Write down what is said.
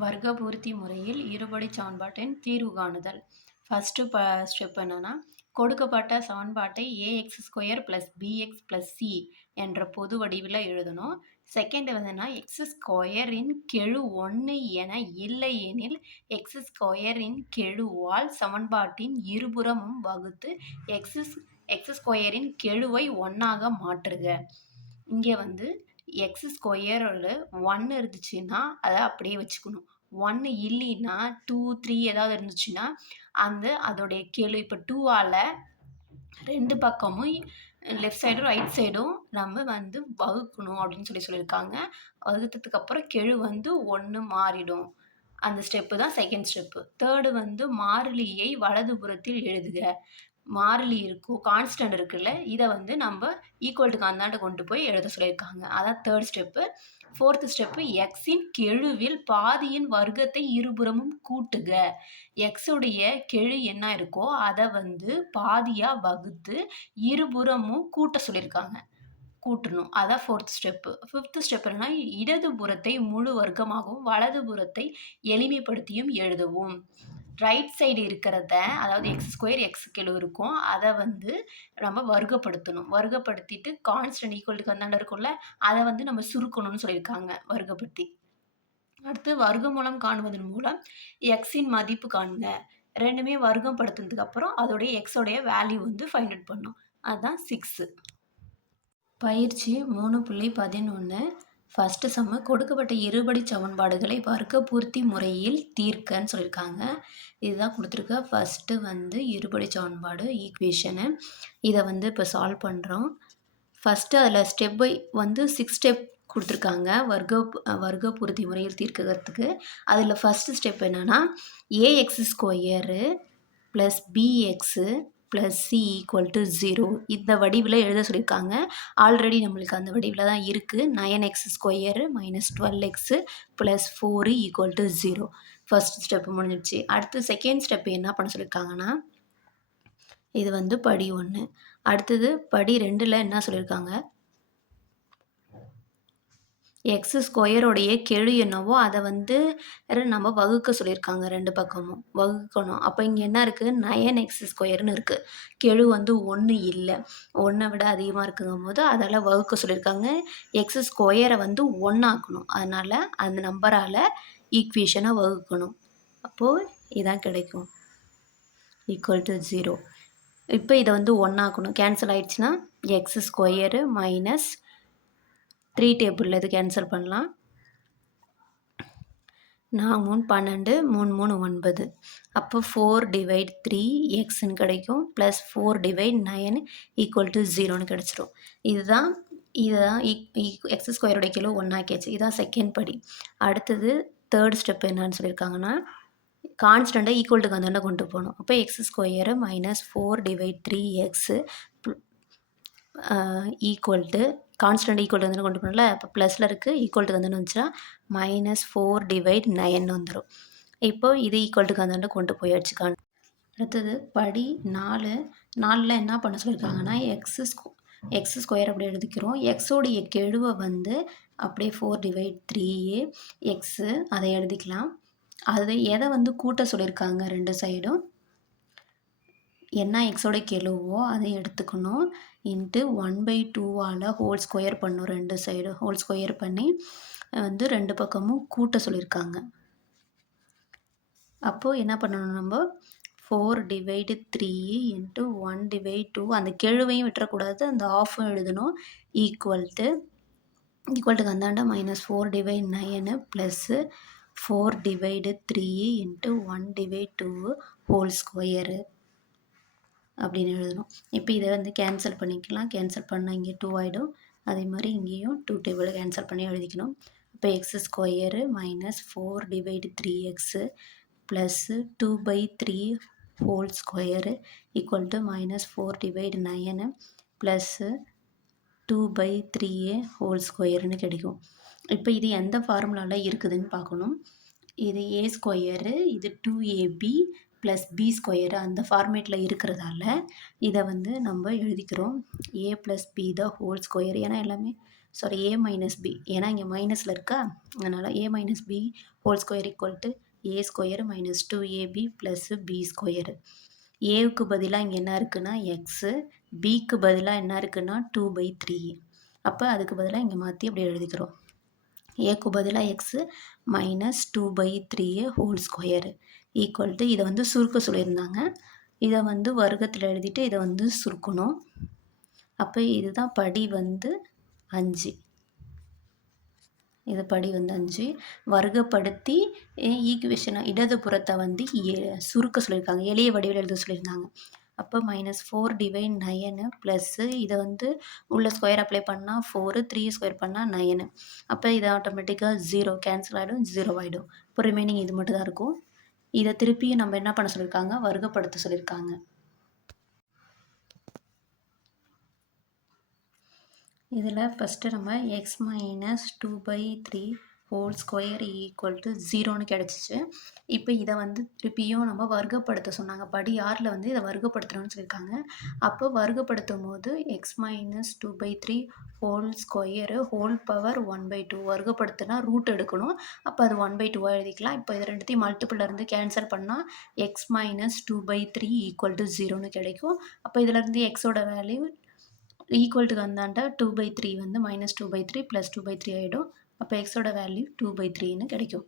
வர்க்கபூர்த்தி முறையில் இருபடி சமன்பாட்டின் தீர்வு காணுதல். ஃபஸ்ட்டு ப ஸ்டெப் என்னென்னா கொடுக்கப்பட்ட சமன்பாட்டை a x square plus b x plus c என்ற பொது வடிவில் எழுதணும். செகண்ட் வந்துன்னா எக்ஸ் ஸ்கொயரின் கெழு ஒன்று என இல்லை எனில் எக்ஸ் ஸ்கொயரின் கெழுவால் சமன்பாட்டின் இருபுறமும் வகுத்து எக்ஸ் எக்ஸ் ஸ்கொயரின் கெழுவை ஒன்றாக மாற்றுக. இங்கே வந்து எக்ஸ் ஸ்கொயரில் ஒன்று இருந்துச்சுன்னா அதை அப்படியே வச்சுக்கணும். ஒன்று இல்லைன்னா டூ த்ரீ ஏதாவது இருந்துச்சுன்னா அந்த அதோடைய கெழு இப்போ டூவால் ரெண்டு பக்கமும் லெஃப்ட் சைடும் ரைட் சைடும் நம்ம வந்து வகுக்கணும் அப்படின்னு சொல்லி சொல்லியிருக்காங்க. வகுத்ததுக்கப்புறம் கெழு வந்து ஒன்று மாறிடும். அந்த ஸ்டெப்பு தான் செகண்ட் ஸ்டெப்பு தேர்டு வந்து மாறிலியை வலதுபுறத்தில் எழுதுக. மாறிலி இருக்கும் கான்ஸ்டன்ட் இருக்குல்ல இதை வந்து நம்ம ஈக்குவல் டு அந்தாண்ட கொண்டு போய் எழுத சொல்லியிருக்காங்க. அதான் தேர்ட் ஸ்டெப்பு ஃபோர்த்து ஸ்டெப்பு எக்ஸின் கெழுவில் பாதியின் வர்க்கத்தை இருபுறமும் கூட்டுக. எக்ஸுடைய கெழு என்ன இருக்கோ அதை வந்து பாதியாக வகுத்து இருபுறமும் கூட்ட சொல்லியிருக்காங்க கூட்டணும். அதான் ஃபோர்த் ஸ்டெப்பு ஃபிஃப்த் ஸ்டெப் என்னன்னா இடது புறத்தை முழு வர்க்கமாகவும் வலது புறத்தை எளிமைப்படுத்தியும் எழுதவும். ரைட் சைடு இருக்கிறத அதாவது எக்ஸ் ஸ்கொயர் எக்ஸ் கெழு இருக்கும். அதை வந்து நம்ம வர்க்கப்படுத்தணும். வர்க்கப்படுத்திட்டு கான்ஸ்டன்ட் ஈக்குவலுக்கு வந்தாண்ட இருக்கும்ல அதை வந்து நம்ம சுருக்கணும்னு சொல்லியிருக்காங்க வர்க்கப்படுத்தி. அடுத்து வர்க்கமூலம் காணுவதன் மூலம் எக்ஸின் மதிப்பு காணுங்க ரெண்டுமே வர்க்கம் படுத்துனதுக்கு அப்புறம் அதோடைய எக்ஸோடைய வேல்யூ வந்து ஃபைண்ட் அவுட் பண்ணோம். அதுதான் சிக்ஸு பயிற்சி மூணு புள்ளி பதினொன்று ஃபஸ்ட்டு சம்ம கொடுக்கப்பட்ட இருபடி சமன்பாடுகளை பார்க்க பூர்த்தி முறையில் தீர்க்கன்னு சொல்லியிருக்காங்க. இதுதான் கொடுத்துருக்க. ஃபஸ்ட்டு வந்து இருபடி சமன்பாடு ஈக்குவேஷனு இதை வந்து இப்போ சால்வ் பண்ணுறோம் ஃபஸ்ட்டு அதில் ஸ்டெப் பை வந்து சிக்ஸ் ஸ்டெப் கொடுத்துருக்காங்க. வர்க்க வர்க்க பூர்த்தி முறையில் தீர்க்கிறதுக்கு. அதில் ஃபஸ்ட்டு ஸ்டெப் என்னென்னா a x square plus b x plus c equal to zero இந்த வடிவில் எழுத சொல்லியிருக்காங்க ஆல்ரெடி நம்மளுக்கு அந்த வடிவில் தான் இருக்குது nine x square minus twelve x plus four equal to zero first step முடிஞ்சிடுச்சு. அடுத்து செகண்ட் ஸ்டெப் என்ன பண்ண சொல்லியிருக்காங்கன்னா இது வந்து படி ஒன்று அடுத்தது படி ரெண்டில் என்ன சொல்லியிருக்காங்க எக்ஸ் ஸ்கொயரோடைய கெழு என்னவோ அதை வந்து நம்ம வகுக்க சொல்லியிருக்காங்க ரெண்டு பக்கமும். வகுக்கணும். அப்போ இங்கே என்ன இருக்குது நயன் எக்ஸ் ஸ்கொயர்னு இருக்குது கெழு வந்து ஒன்று இல்லை. ஒன்றை விட அதிகமாக இருக்குங்கும் போது அதால் வகுக்க சொல்லியிருக்காங்க. எக்ஸ் ஸ்கொயரை வந்து ஒன்றாக்கணும் அதனால் அந்த நம்பரால் ஈக்குவேஷனை வகுக்கணும். அப்போது இதான் கிடைக்கும். ஈக்குவல் டு ஜீரோ இப்போ இதை வந்து ஒன்றாக்கணும் கேன்சல் ஆயிடுச்சுன்னா எக்ஸ் ஸ்கொயரு மைனஸ் த்ரீ டேபிளில் இது கேன்சல் பண்ணலாம். நான் மூணு பன்னெண்டு மூணு மூணு ஒன்பது. அப்போ ஃபோர் டிவைட் த்ரீ எக்ஸ்ன்னு கிடைக்கும். Plus four divide nine equal to ஜீரோன்னு கிடச்சிரும். இதுதான் இதுதான் e, e, எக்ஸ் ஸ்கொயரோட கிலோ ஒன்றாக்கியாச்சு இதுதான் செகண்ட் படி. அடுத்தது தேர்ட் ஸ்டெப் என்னன்னு சொல்லியிருக்காங்கன்னா கான்ஸ்டண்ட்டாக ஈக்குவல் டு கொண்டு போகணும். அப்போ x square minus four divide three x equal to constant equal வந்து கொண்டு போனல இப்போ ப்ளஸில் இருக்குது ஈக்குவல் வந்து வந்துச்சுன்னா மைனஸ் ஃபோர் டிவைட் நைன் வந்துடும் இப்போ இது ஈக்குவல் டு கொண்டு போயாச்சு கான் அடுத்தது படி நாலு. நாலில் என்ன பண்ண சொல்லியிருக்காங்கன்னா எக்ஸ் ஸ்கொ எக்ஸ் ஸ்கொயர் அப்படி எழுதிக்கிறோம் எக்ஸோடைய கெழுவை வந்து அப்படியே four divide three a x அதை எழுதிக்கலாம். அது எதை வந்து கூட்ட சொல்லியிருக்காங்க ரெண்டு சைடும் என்ன எக்ஸோட கெழுவோ அதை எடுத்துக்கணும். இன்ட்டு ஒன் பை டூவால் ஹோல் ஸ்கொயர் பண்ணும் ரெண்டு சைடு ஹோல் ஸ்கொயர் பண்ணி வந்து ரெண்டு பக்கமும் கூட்ட சொல்லியிருக்காங்க அப்போது என்ன பண்ணணும் நம்ம? Four divide three into one divide two அந்த கெழுவையும் விட்டுறக்கூடாது அந்த ஆஃபும் எழுதணும். Equal to equal to minus four divide nine plus four divide three into one divide two whole square அப்படின்னு எழுதணும். இப்போ இதை வந்து கேன்சல் பண்ணிக்கலாம். கேன்சல் பண்ணால் இங்கே டூ ஆகிடும் அதே மாதிரி இங்கேயும் டூ டேபிளை கேன்சல் பண்ணி எழுதிக்கணும். இப்போ x square minus four divide three x plus two by three whole square equal to minus four divide nine plus two by three a whole ஸ்கொயருன்னு கிடைக்கும். இப்போ இது எந்த ஃபார்முலாவில் இருக்குதுன்னு பார்க்கணும். இது ஏ ஸ்கொயரு இது two a b plus b square அந்த ஃபார்மேட்டில் இருக்கிறதால இதை வந்து நம்ம எழுதிக்கிறோம். A plus b the whole square ஏன்னா எல்லாமே சாரி ஏ மைனஸ் பி ஏன்னா இங்கே மைனஸில் இருக்கா? அதனால் a minus b whole square equal to a square minus two a b plus b square ஏவுக்கு பதிலாக இங்கே என்ன இருக்குன்னா எக்ஸு பிக்கு பதிலாக என்ன இருக்குன்னா டூ பை த்ரீ அப்போ அதுக்கு பதிலாக இங்கே மாற்றி அப்படி எழுதிக்கிறோம். ஏக்கு பதிலாக x minus two by three whole square equal to இதை வந்து சுருக்க சொல்லியிருந்தாங்க. இதை வந்து வர்க்கத்தில் எழுதிட்டு இதை வந்து சுருக்கணும். அப்போ இதுதான் படி வந்து அஞ்சு. இது படி வந்து அஞ்சு. வர்க்கப்படுத்தி ஈக்குவேஷனை இடதுபுறத்தை வந்து சுருக்க சொல்லியிருக்காங்க. எளிய வடிவில் எழுத சொல்லியிருந்தாங்க. அப்போ minus four divide nine plus இதை வந்து உள்ள ஸ்கொயர் அப்ளை பண்ணால் ஃபோரு த்ரீ ஸ்கொயர் பண்ணால் நயனு அப்போ இது ஆட்டோமேட்டிக்காக ஜீரோ கேன்சல் ஆகிடும் ஜீரோ ஆகிடும் இப்போ ரிமைனிங் இது மட்டும் தான் இருக்கும். இதை திருப்பியும் நம்ம என்ன பண்ண சொல்லியிருக்காங்க வர்க்கப்படுத்த சொல்லியிருக்காங்க இதில் ஃபஸ்ட்டு நம்ம x minus two by three whole square equal to ஜீரோன்னு கிடச்சிச்சு. இப்போ இதை வந்து திருப்பியும் நம்ம வர்க்கப்படுத்த சொன்னாங்க. படி ஆறில் வந்து இதை வர்க்கப்படுத்தணும்னு சொல்லியிருக்காங்க. அப்போ வர்க்கப்படுத்தும் போது x minus two by three whole square whole power one by two வர்க்கப்படுத்தினா root எடுக்கணும். அப்போ அது ஒன் பை டூவாக எழுதிக்கலாம். இப்போ இது ரெண்டுத்தையும் மல்டிப்பிள்லேருந்து கேன்சல் பண்ணால் x minus two by three equal to ஜீரோன்னு கிடைக்கும். அப்போ இதிலேருந்து எக்ஸோட வேல்யூ ஈக்குவல் டு வந்தாண்டா டூ பை த்ரீ வந்து minus two by three plus two by three ஆகிடும் அப்போ எக்ஸோட வேல்யூ டூ பை த்ரீன்னு கிடைக்கும்